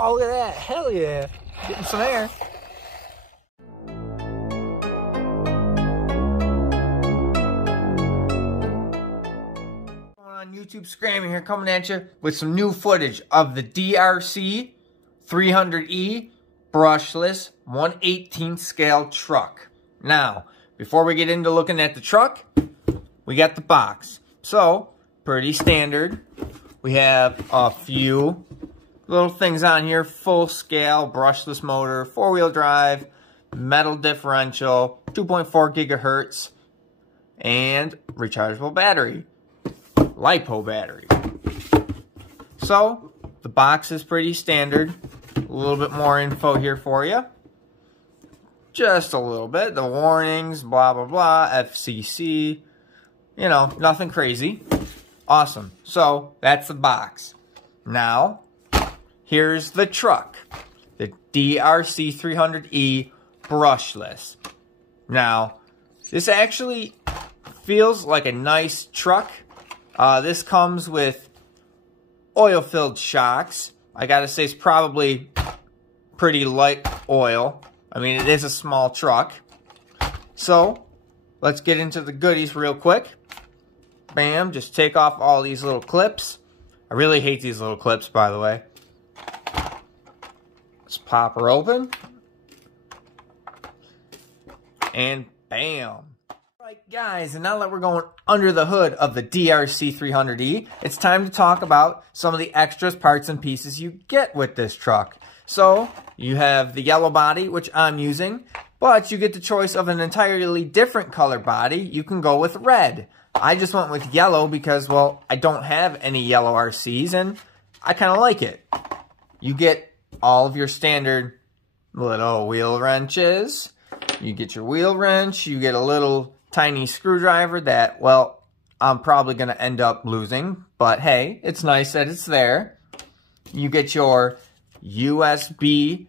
Oh, look at that. Hell yeah. Getting some air. On YouTube Scrammy here, coming at you with some new footage of the DeeRC 300E brushless 1/18 scale truck. Now, before we get into looking at the truck, we got the box. So, pretty standard. We have a few little things on here. Full scale, brushless motor, 4-wheel drive, metal differential, 2.4 gigahertz, and rechargeable battery. LiPo battery. So, the box is pretty standard. A little bit more info here for you. Just a little bit. The warnings, blah, blah, blah, FCC. You know, nothing crazy. Awesome. So, that's the box. Now, here's the truck. The DeeRC 300E brushless. Now, this actually feels like a nice truck. This comes with oil-filled shocks. I gotta say, it's probably pretty light oil. I mean, it is a small truck. So, let's get into the goodies real quick. Bam, just take off all these little clips. I really hate these little clips, by the way. Let's pop her open. And bam. Alright guys, and now that we're going under the hood of the DeeRC 300E, it's time to talk about some of the extras, parts, and pieces you get with this truck. So, you have the yellow body, which I'm using, but you get the choice of an entirely different color body. You can go with red. I just went with yellow because, well, I don't have any yellow RCs, and I kind of like it. You get all of your standard little wheel wrenches. You get your wheel wrench. You get a little tiny screwdriver that, well, I'm probably going to end up losing. But hey, it's nice that it's there. You get your USB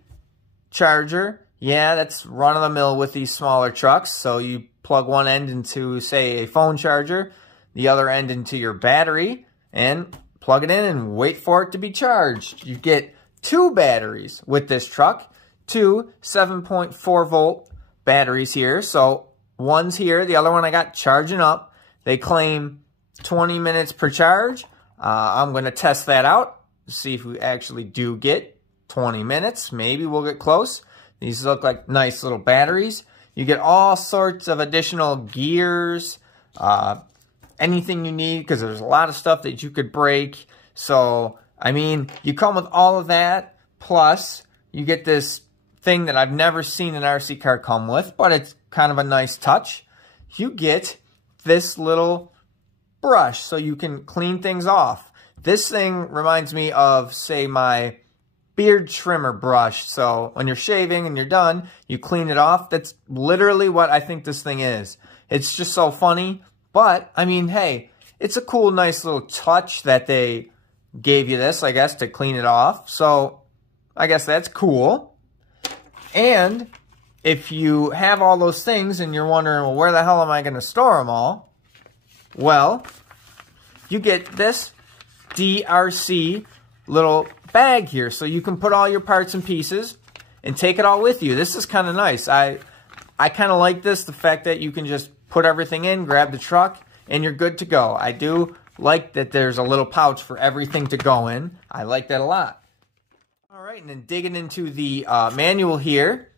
charger. Yeah, that's run-of-the-mill with these smaller trucks. So you plug one end into, say, a phone charger, the other end into your battery, and plug it in and wait for it to be charged. You get 2 batteries with this truck, 2 7.4 volt batteries here. So one's here, the other one I got charging up. They claim 20 minutes per charge. I'm going to test that out, see if we actually do get 20 minutes. Maybe we'll get close. These look like nice little batteries. You get all sorts of additional gears, anything you need, because there's a lot of stuff that you could break. So, I mean, you come with all of that, plus you get this thing that I've never seen an RC car come with, but it's kind of a nice touch. You get this little brush so you can clean things off. This thing reminds me of, say, my beard trimmer brush. So when you're shaving and you're done, you clean it off. That's literally what I think this thing is. It's just so funny. But, I mean, hey, it's a cool, nice little touch that they gave you this, I guess, to clean it off. So I guess that's cool. And if you have all those things and you're wondering, well, where the hell am I going to store them all? Well, you get this DeeRC little bag here, so you can put all your parts and pieces and take it all with you. This is kind of nice. I kind of like this, the fact that you can just put everything in, grab the truck, and you're good to go. I do like that there's a little pouch for everything to go in. I like that a lot. All right, and then digging into the manual here,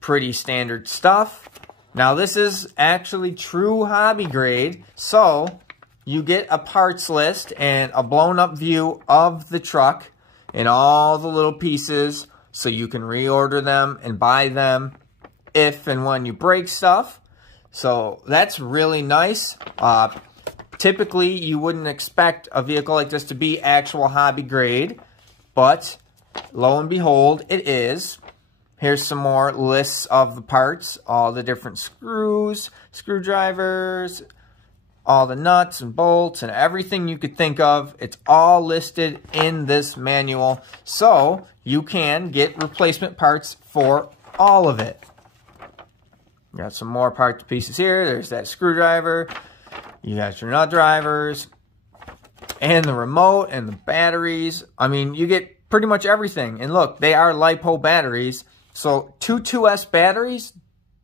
pretty standard stuff. Now this is actually true hobby grade, so you get a parts list and a blown up view of the truck and all the little pieces so you can reorder them and buy them if and when you break stuff. So that's really nice. Typically, you wouldn't expect a vehicle like this to be actual hobby grade, but lo and behold, it is. Here's some more lists of the parts, all the different screws, screwdrivers, all the nuts and bolts and everything you could think of. It's all listed in this manual, so you can get replacement parts for all of it. Got some more parts pieces here. There's that screwdriver. You got your nut drivers and the remote and the batteries. I mean, you get pretty much everything. And look, they are LiPo batteries. So 2S batteries,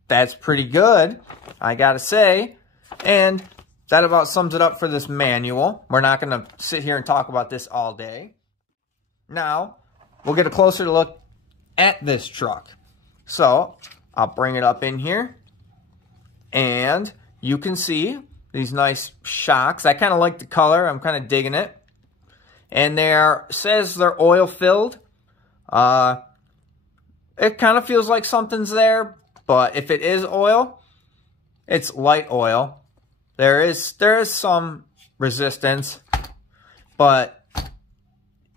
that's pretty good, I gotta say. And that about sums it up for this manual. We're not gonna sit here and talk about this all day. Now, we'll get a closer look at this truck. So, I'll bring it up in here. And you can see these nice shocks. I kind of like the color. I'm kind of digging it. And says they're oil filled. It kind of feels like something's there, but if it is oil, it's light oil. There is some resistance, but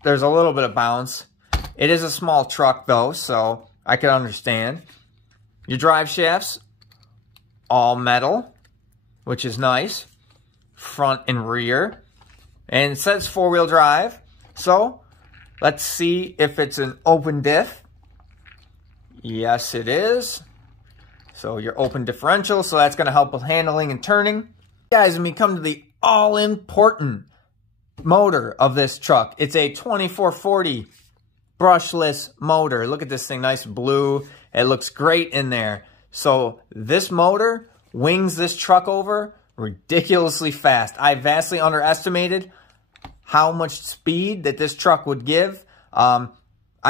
there's a little bit of bounce. It is a small truck though, so I can understand. Your drive shafts, all metal, which is nice. Front and rear. And it says 4-wheel drive. So, let's see if it's an open diff. Yes, it is. So, your open differential. So, that's going to help with handling and turning. Guys, when we come to the all-important motor of this truck, it's a 2440 brushless motor. Look at this thing, nice blue. It looks great in there. So this motor wings this truck over ridiculously fast. I vastly underestimated how much speed that this truck would give. I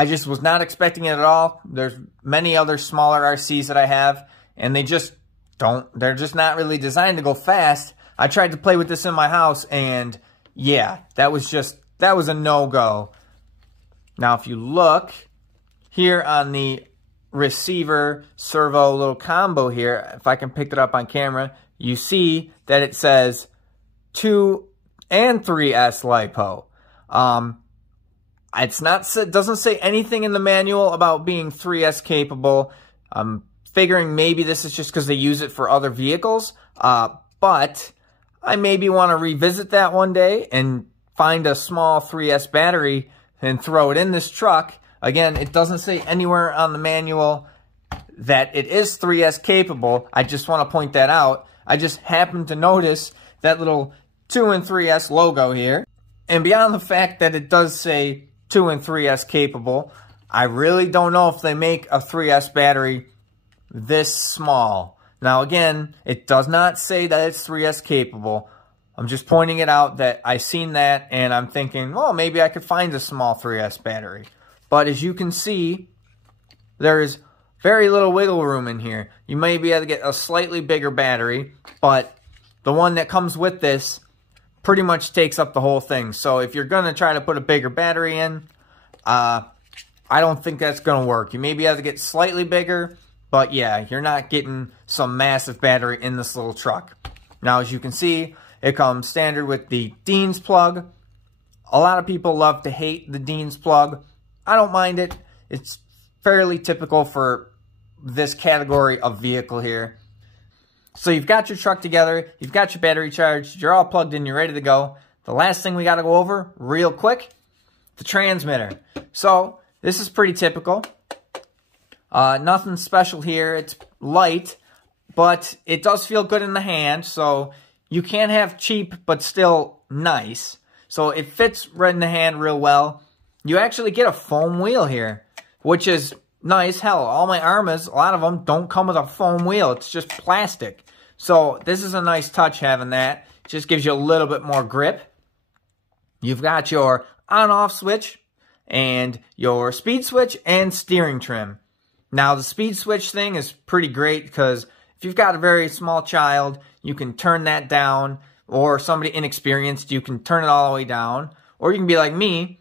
just was not expecting it at all. There's many other smaller RCs that I have, and they're just not really designed to go fast. I tried to play with this in my house, and yeah, that was a no-go. Now, if you look here on the receiver servo little combo here, if I can pick it up on camera, you see that it says 2 and 3S LiPo. It doesn't say anything in the manual about being 3S capable. I'm figuring maybe this is just because they use it for other vehicles, but I maybe want to revisit that one day and find a small 3S battery and throw it in this truck. Again, it doesn't say anywhere on the manual that it is 3S capable. I just want to point that out. I just happened to notice that little 2 and 3S logo here. And beyond the fact that it does say 2 and 3S capable, I really don't know if they make a 3S battery this small. Now again, it does not say that it's 3S capable. I'm just pointing it out that I seen that and I'm thinking, well, maybe I could find a small 3S battery. But as you can see, there is very little wiggle room in here. You may be able to get a slightly bigger battery, but the one that comes with this pretty much takes up the whole thing. So if you're going to try to put a bigger battery in, I don't think that's going to work. You may be able to get slightly bigger, but yeah, you're not getting some massive battery in this little truck. Now, as you can see, it comes standard with the Dean's plug. A lot of people love to hate the Dean's plug. I don't mind it. It's fairly typical for this category of vehicle here. So you've got your truck together, you've got your battery charged, you're all plugged in, you're ready to go. The last thing we got to go over real quick, the transmitter. So this is pretty typical. Nothing special here. It's light, but it does feel good in the hand. So you can't have cheap, but still nice. So it fits right in the hand real well. You actually get a foam wheel here, which is nice. Hell, all my Armas, a lot of them don't come with a foam wheel. It's just plastic. So this is a nice touch having that. It just gives you a little bit more grip. You've got your on-off switch and your speed switch and steering trim. Now, the speed switch thing is pretty great because if you've got a very small child, you can turn that down, or somebody inexperienced, you can turn it all the way down, or you can be like me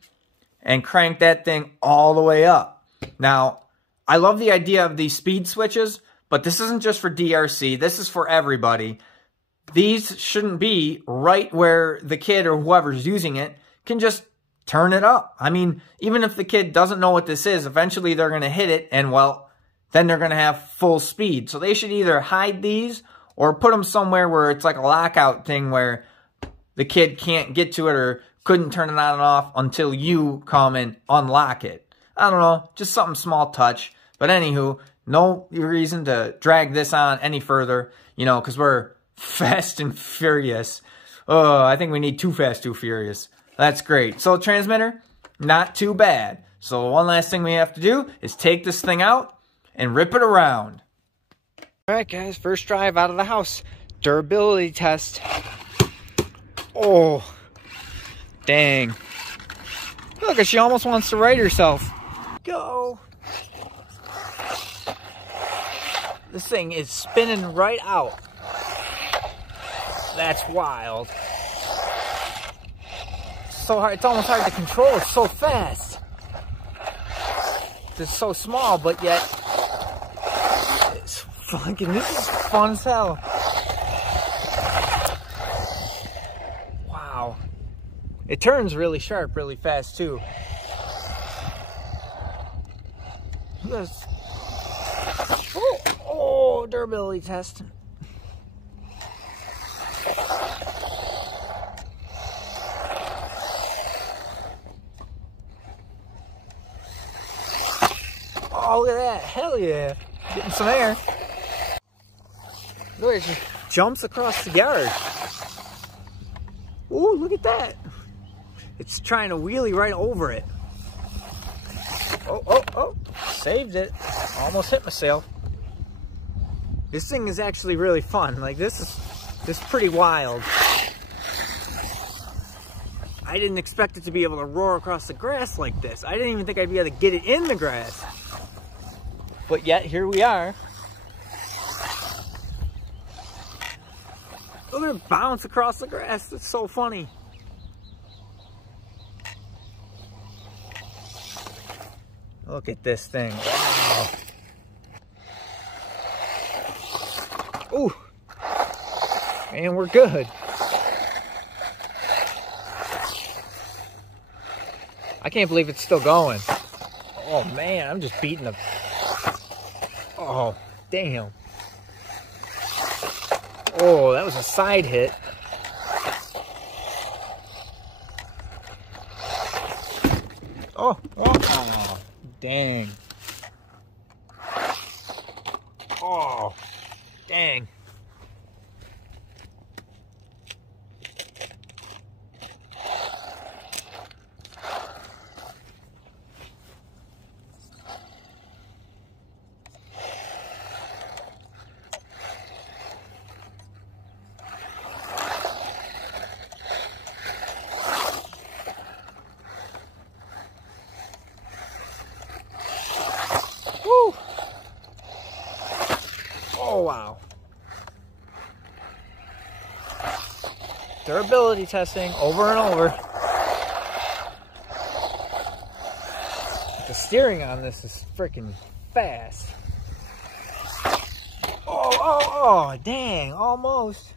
and crank that thing all the way up. Now, I love the idea of these speed switches, but this isn't just for DeeRC. This is for everybody. These shouldn't be right where the kid or whoever's using it can just turn it up. I mean, even if the kid doesn't know what this is, eventually they're going to hit it, and, well, then they're going to have full speed. So they should either hide these or put them somewhere where it's like a lockout thing where the kid can't get to it or couldn't turn it on and off until you come and unlock it. I don't know, just something small touch. But anywho, no reason to drag this on any further, you know, because we're fast and furious. Oh, I think we need Too Fast, Too Furious. That's great. So transmitter, not too bad. So one last thing we have to do is take this thing out and rip it around. Alright guys, first drive out of the house. Durability test. Oh, dang. Look, she almost wants to right herself. Go. This thing is spinning right out. That's wild. So hard, it's almost hard to control. It's so fast. It's so small, but yet it's fucking, this is fun as hell. Wow. It turns really sharp really fast too. Look at this. Oh, durability test. Oh, look at that. Hell yeah. Getting some air. Look, it just jumps across the yard. Ooh, look at that. It's trying to wheelie right over it. Oh, oh, oh. Saved it. Almost hit myself. This thing is actually really fun. Like, this is pretty wild. I didn't expect it to be able to roar across the grass like this. I didn't even think I'd be able to get it in the grass. But yet, here we are. Look at it bounce across the grass. It's so funny. Look at this thing. Wow. Ooh. And we're good. I can't believe it's still going. Oh man, I'm just beating the... Oh, damn. Oh, that was a side hit. Oh, oh, dang. Oh, dang. Oh, wow. Durability testing over and over. The steering on this is freaking fast. Oh, oh, oh, dang, almost.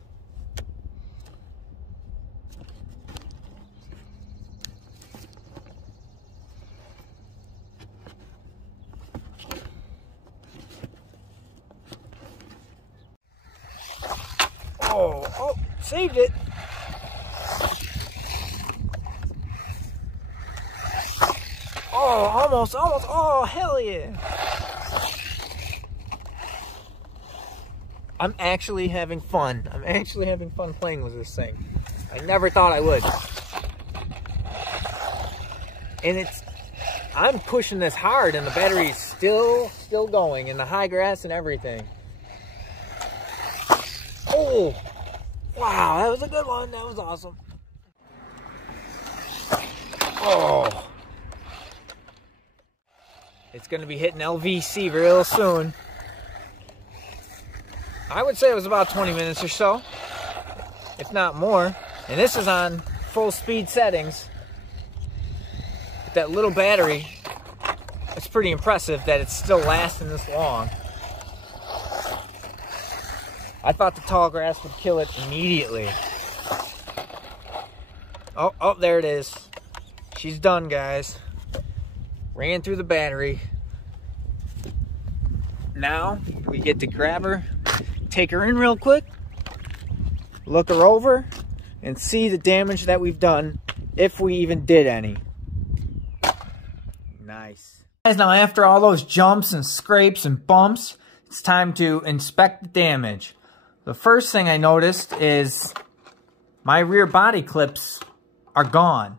Oh, oh, saved it. Oh, almost, almost. Oh, hell yeah. I'm actually having fun. I'm actually having fun playing with this thing. I never thought I would. And I'm pushing this hard and the battery's still going in the high grass and everything. Oh, wow, that was a good one. That was awesome. Oh. It's going to be hitting LVC real soon. I would say it was about 20 minutes or so, if not more. And this is on full speed settings. With that little battery, it's pretty impressive that it's still lasting this long. I thought the tall grass would kill it immediately. Oh, oh, there it is. She's done, guys. Ran through the battery. Now we get to grab her, take her in real quick, look her over, and see the damage that we've done, if we even did any. Nice. Guys, now after all those jumps and scrapes and bumps, it's time to inspect the damage. The first thing I noticed is my rear body clips are gone.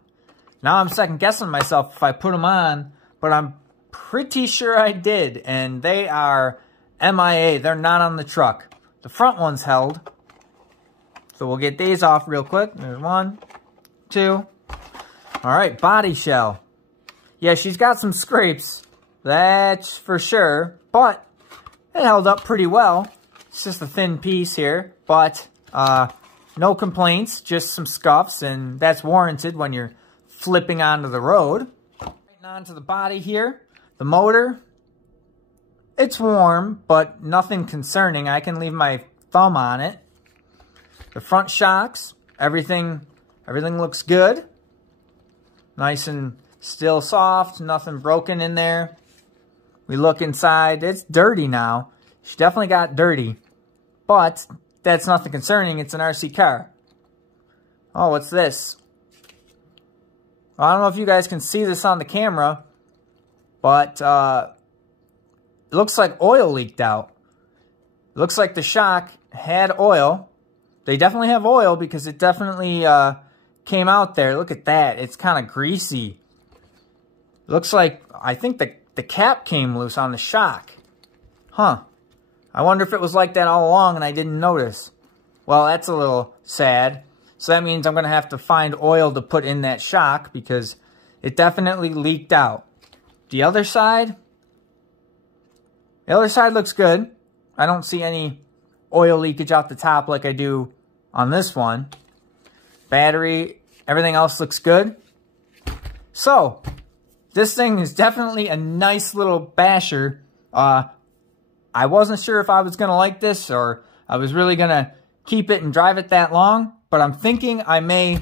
Now I'm second guessing myself if I put them on, but I'm pretty sure I did, and they are MIA. They're not on the truck. The front one's held. So we'll get these off real quick. There's 1, 2. All right, body shell. Yeah, she's got some scrapes. That's for sure, but it held up pretty well. It's just a thin piece here, but no complaints, just some scuffs, and that's warranted when you're flipping onto the road. Right onto the body here, the motor. It's warm, but nothing concerning. I can leave my thumb on it. The front shocks, everything looks good. Nice and still soft, nothing broken in there. We look inside, it's dirty now. She definitely got dirty, but that's nothing concerning. It's an RC car. Oh, what's this? Well, I don't know if you guys can see this on the camera, but it looks like oil leaked out. It looks like the shock had oil. They definitely have oil because it definitely came out there. Look at that. It's kind of greasy. It looks like, I think the cap came loose on the shock. Huh. I wonder if it was like that all along and I didn't notice. Well, that's a little sad. So that means I'm going to have to find oil to put in that shock because it definitely leaked out. The other side looks good. I don't see any oil leakage out the top like I do on this one. Battery, everything else looks good. So, this thing is definitely a nice little basher. I wasn't sure if I was going to like this or I was really going to keep it and drive it that long, but I'm thinking I may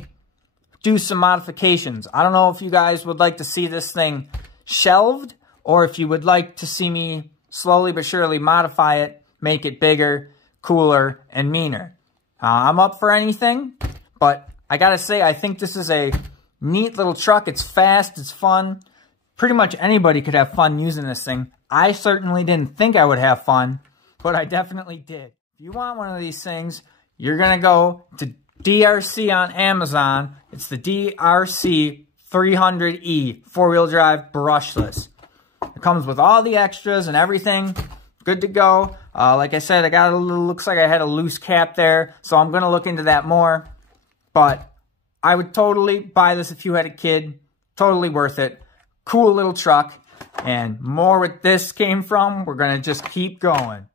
do some modifications. I don't know if you guys would like to see this thing shelved or if you would like to see me slowly but surely modify it, make it bigger, cooler, and meaner. I'm up for anything, but I gotta say, I think this is a neat little truck. It's fast, it's fun. Pretty much anybody could have fun using this thing. I certainly didn't think I would have fun, but I definitely did. If you want one of these things, you're gonna go to DeeRC on Amazon. It's the DeeRC 300E, 4-wheel drive, brushless. It comes with all the extras and everything. Good to go. Like I said, I got a little, looks like I had a loose cap there, so I'm going to look into that more. But I would totally buy this if you had a kid. Totally worth it. Cool little truck. And more where this came from, we're going to just keep going.